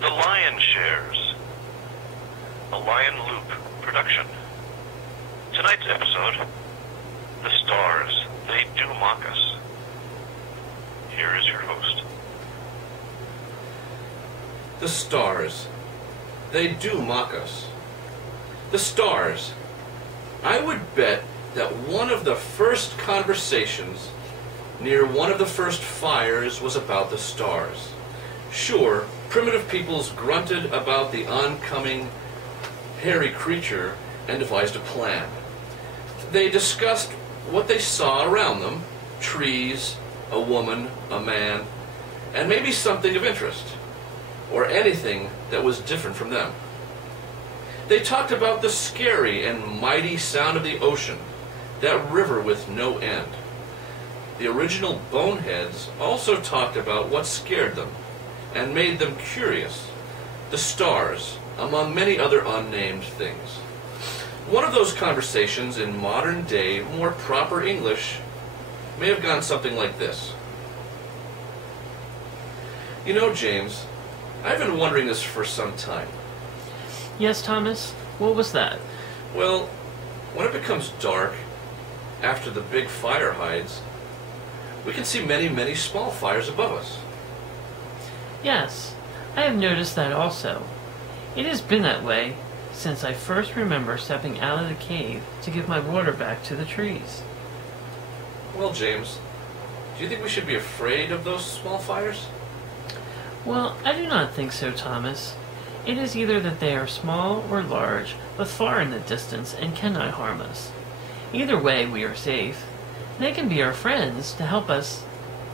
The Lion Shares, a Lion Loop production. Tonight's episode, The Stars, They Do Mock Us. Here is your host. The stars, they do mock us. The stars. I would bet that one of the first conversations near one of the first fires was about the stars. Sure, primitive peoples grunted about the oncoming hairy creature and devised a plan. They discussed what they saw around them, trees, a woman, a man, and maybe something of interest, or anything that was different from them. They talked about the scary and mighty sound of the ocean, that river with no end. The original boneheads also talked about what scared them and made them curious, the stars, among many other unnamed things. One of those conversations in modern day, more proper English, may have gone something like this. You know, James, I've been wondering this for some time. Yes, Thomas? What was that? Well, when it becomes dark, after the big fire hides, we can see many, many small fires above us. Yes, I have noticed that also. It has been that way since I first remember stepping out of the cave to give my water back to the trees. Well, James, do you think we should be afraid of those small fires? Well, I do not think so, Thomas. It is either that they are small or large, but far in the distance and cannot harm us. Either way, we are safe. They can be our friends to help us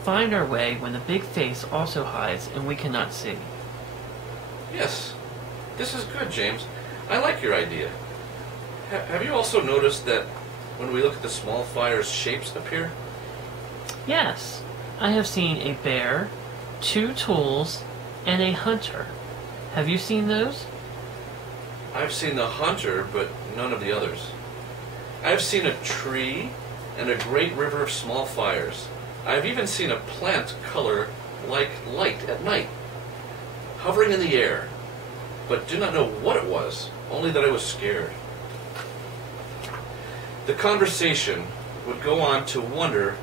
find our way when the big face also hides and we cannot see. Yes, this is good, James. I like your idea. Have you also noticed that when we look at the small fires, shapes appear? Yes, I have seen a bear, 2 tools, and a hunter. Have you seen those? I've seen the hunter, but none of the others. I've seen a tree and a great river of small fires. I've even seen a plant color like light at night, hovering in the air, but did not know what it was, only that I was scared. The conversation would go on to wonder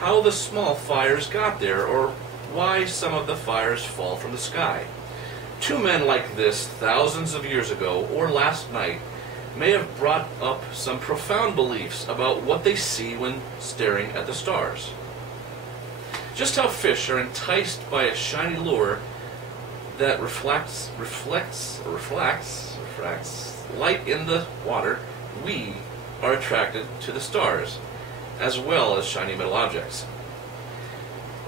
how the small fires got there, or why some of the fires fall from the sky. 2 men like this, thousands of years ago, or last night, may have brought up some profound beliefs about what they see when staring at the stars. Just how fish are enticed by a shiny lure that refracts light in the water, we are attracted to the stars, as well as shiny metal objects.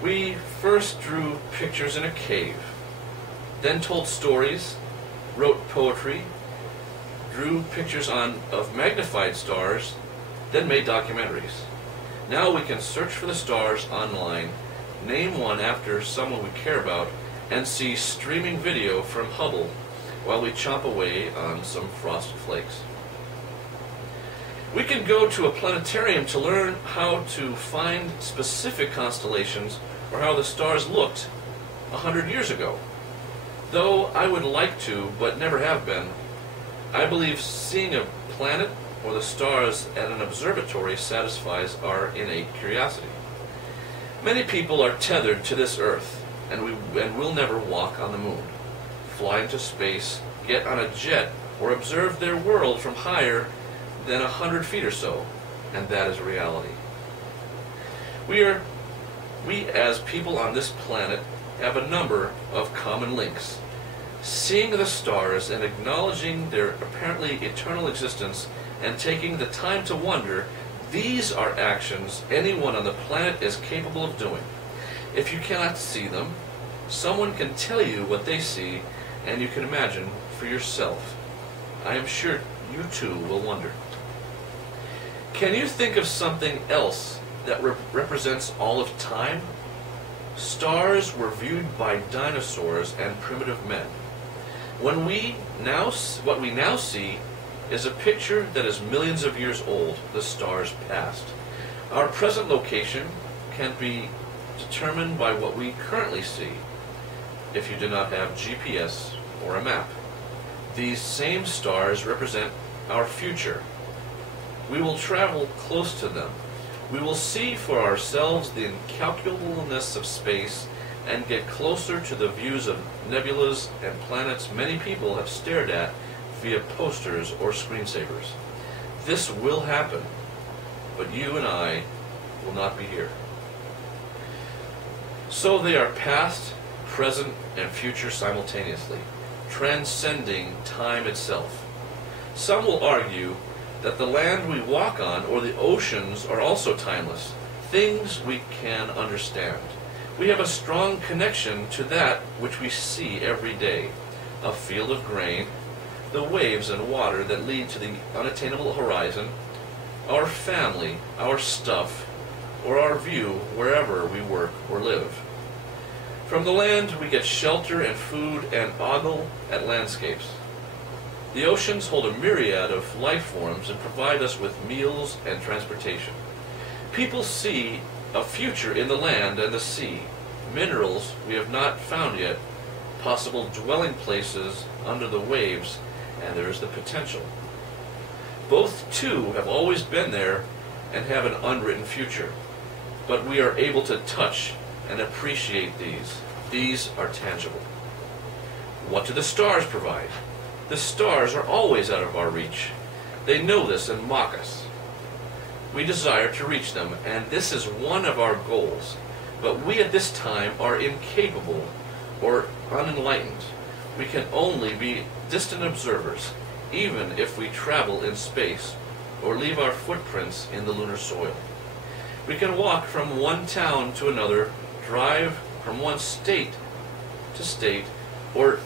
We first drew pictures in a cave, then told stories, wrote poetry, drew pictures of magnified stars, then made documentaries. Now we can search for the stars online, name one after someone we care about, and see streaming video from Hubble while we chomp away on some frosted flakes. We can go to a planetarium to learn how to find specific constellations or how the stars looked 100 years ago. Though I would like to, but never have been, I believe seeing a planet or the stars at an observatory satisfies our innate curiosity. Many people are tethered to this Earth, and will never walk on the moon, fly into space, get on a jet, or observe their world from higher than 100 feet or so, and that is reality. We as people on this planet have a number of common links. Seeing the stars and acknowledging their apparently eternal existence and taking the time to wonder, these are actions anyone on the planet is capable of doing. If you cannot see them, someone can tell you what they see, and you can imagine for yourself. I am sure you too will wonder. Can you think of something else that represents all of time? Stars were viewed by dinosaurs and primitive men. What we now see is a picture that is millions of years old, the stars past. Our present location can be determined by what we currently see. if you do not have GPS or a map. These same stars represent our future. We will travel close to them. We will see for ourselves the incalculableness of space and get closer to the views of nebulas and planets many people have stared at via posters or screensavers. This will happen, but you and I will not be here. So they are past, present, and future simultaneously, transcending time itself. Some will argue that the land we walk on or the oceans are also timeless, things we can understand. We have a strong connection to that which we see every day, a field of grain, the waves and water that lead to the unattainable horizon, our family, our stuff, or our view wherever we work or live. From the land we get shelter and food and ogle at landscapes. The oceans hold a myriad of life forms and provide us with meals and transportation. People see a future in the land and the sea, minerals we have not found yet, possible dwelling places under the waves, and there is the potential. Both, too, have always been there and have an unwritten future, but we are able to touch and appreciate these. These are tangible. What do the stars provide? The stars are always out of our reach. They know this and mock us. We desire to reach them, and this is one of our goals. But we at this time are incapable or unenlightened. We can only be distant observers, even if we travel in space or leave our footprints in the lunar soil. We can walk from one town to another, drive from one state to state, or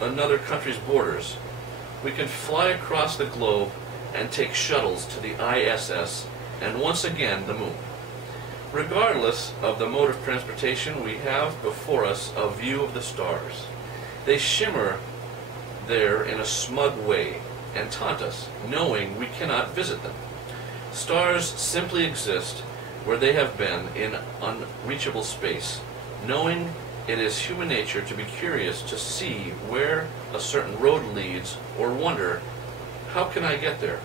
another country's borders. We can fly across the globe and take shuttles to the ISS and once again the moon. Regardless of the mode of transportation, we have before us a view of the stars. They shimmer there in a smug way and taunt us, knowing we cannot visit them. Stars simply exist where they have been in unreachable space, knowing it is human nature to be curious to see where a certain road leads or wonder, how can I get there?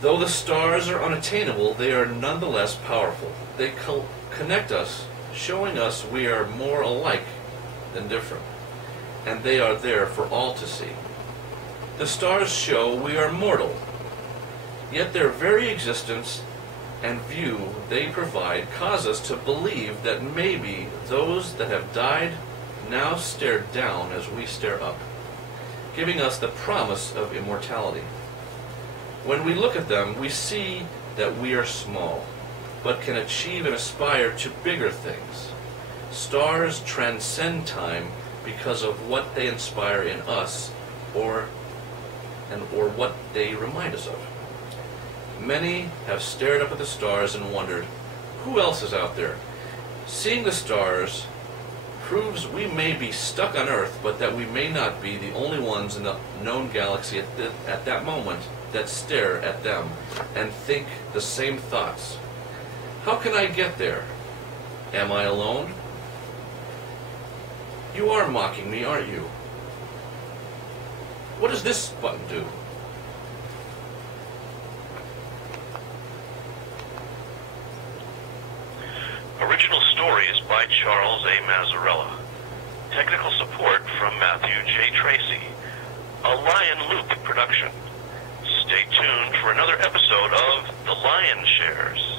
Though the stars are unattainable, they are nonetheless powerful. They connect us, showing us we are more alike than different, and they are there for all to see. The stars show we are mortal, yet their very existence and view they provide cause us to believe that maybe those that have died now stare down as we stare up, giving us the promise of immortality. When we look at them, we see that we are small, but can achieve and aspire to bigger things. Stars transcend time because of what they inspire in us or what they remind us of. Many have stared up at the stars and wondered, who else is out there? Seeing the stars proves we may be stuck on Earth, but that we may not be the only ones in the known galaxy at that moment that stare at them and think the same thoughts. How can I get there? Am I alone? You are mocking me, aren't you? What does this button do? Original stories by Charles A. Mazzarella. Technical support from Matthew J. Tracy. A Lion Loop production. Stay tuned for another episode of The Lion Shares.